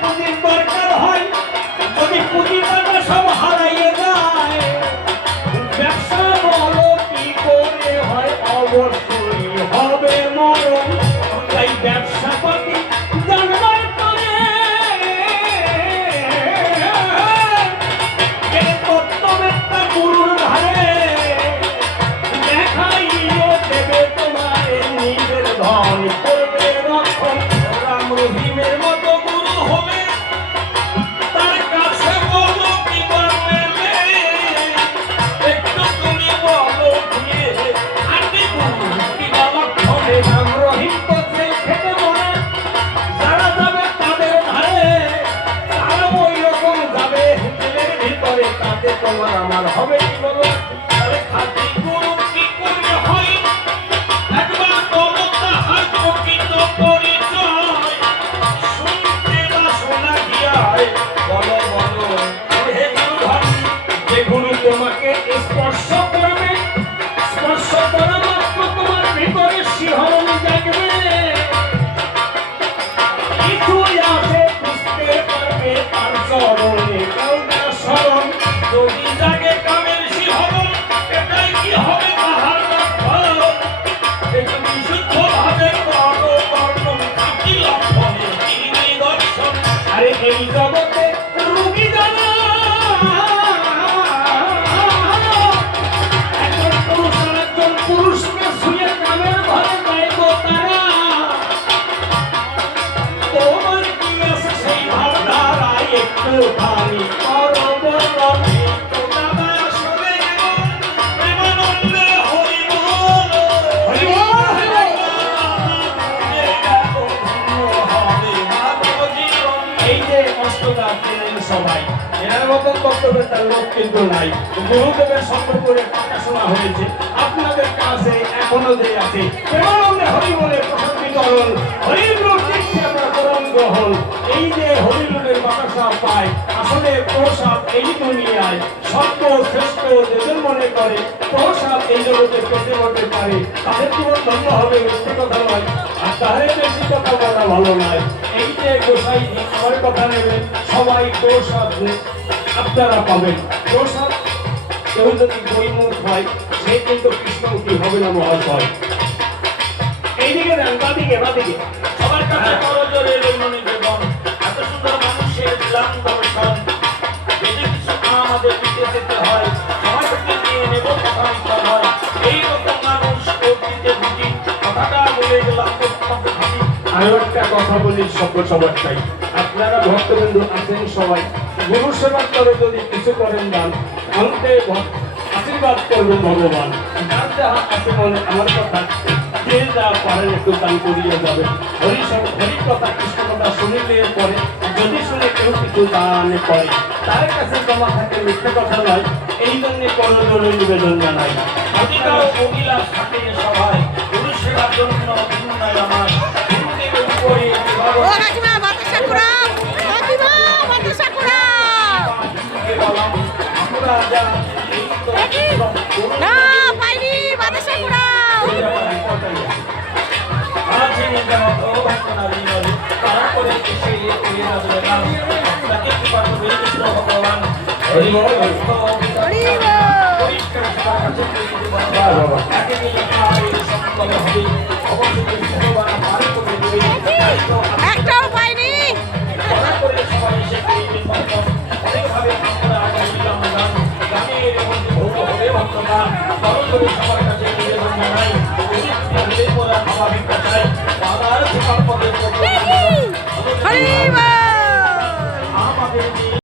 পুঁজির দরকার হয়, যদি পুঁজি টাকা সব হারাইয়ে যায়, ব্যবসা বলো কি করে হয়, অবশ্যই হবে মরণ। তাই ব্যবসা পাতি জানবার পরে তত্ত্ববেত্তা গুরুর ধারে দেখাইও দেবে তোমার নিজের ধন, করবে রক্ষণ। রাম রহিমের মতো গুরু হবে, তার কাছে বলো কি করবে, একটু তুমি বলো গিয়ে আগে গুরু কি লক্ষণে। রাম রহিম তো জেল খেতে মরে, যারা যাবে তাদের ধারে, তারা ওই রকম যাবে জেলের ভিতরে, তাতে তোমার আমার হবে কি বলো। তাহলে খাঁটি গুরু কি করে হয়, একবার বলো তাহার প্রকৃত পরিচয়। শুনতে বা শোনা গিয়ায় বলো বলো হে গুরুধর, যে গুরু তোমাকে স্পর্শ করবে, স্পর্শ করা মাত্র তোমার ভিতরে শিহরণ জাগবে। কিছুই আসে বুঝতে পারবে তার চরণে কাউটা স্মরণ। যদি জাগে কামের শিহরণ, এটাই কি হবে তাহার লক্ষণ। একটু বিশুদ্ধ ভাবে করো বর্ণন, খাঁটি লক্ষণে কি নিদর্শন। আরে এই জগতে রোগী জানা, একজন পুরুষ আর একজন পুরুষকে শুয়ে কামের ঘরে যাইব তারা। তোমার কি আছে সেই ভাবধারায়, একটু খানি করো বর্ণন। তোমরা আসলে প্রেমানন্দে হরি বল, হরি বল, হরি বল। এই যে অষ্টদার পেলেন সবাই, এনার মতন বক্তব্যের তার লোক কিন্তু নাই। গুরুদেবের সম্পর্কে কথা শোনা হয়েছে, আপনাদের কাছে এখনো যে আছে প্রেমানন্দে হরি বলে প্রসাদ বিতরণ, হরিগুরুর দীক্ষা গ্রহণ গ্রহণ। এই যে হরিগুরুর বাতাসা পায়, আসলে প্রসাদ এই দুনিয়ায় সর্বশ্রেষ্ঠ যেজন মনে করে প্রসাদ এই জগতে পেতে হতে পারে, তাদের জীবন ধন্য হবে, মিথ্যে কথা নয়। আর তাহলে বেশি কথা বলা ভালো নয়। এই যে গোসাই আমার কথা নেবেন, সবাই প্রসাদ আপনারা পাবেন। প্রসাদ কেউ যদি বইমুখ হয়, সে কিন্তু কৃষ্ণমুখী হবে না মহাশয়। এইদিকে দেন, বাদিকে বাদিকে সবার কাছে বড় জোরে মনে জীবন, এত সুন্দর মানুষের দিলাম দর্শন। যদি কিছু আমাদের দিতে যেতে হয়, সবাই থেকে নিয়ে নেব কথা নিতে হয়। এইরকম মানুষ দিতে বুঝি, কথাটা বলে গেলাম অত্যন্ত খাঁটি। আরো একটা কথা বলি সবার চাই, আপনারা ভক্তবৃন্দ আছেন সবাই, গুরু সেবার করে যদি কিছু করেন দান, অন্তে আশীর্বাদ করবেন ভগবান। যার যা আছে মনে আমার কথা, যে যা পারেন একটু দান করিয়ে যাবেন। হরি কথা কৃষ্ণ কথা শুনিলে পরে যদি শুনে কেউ কিছু দান করে, তার কাছে জমা থাকে, মিথ্যে কথা নয়। এই জন্যে করজোড়ে নিবেদন জানাই। অধিকার মহিলা থাকে সবাই, গুরু সেবার জন্য নাই আমার। গুরুদেবের উপরে একটাও পাইনি। আমাদের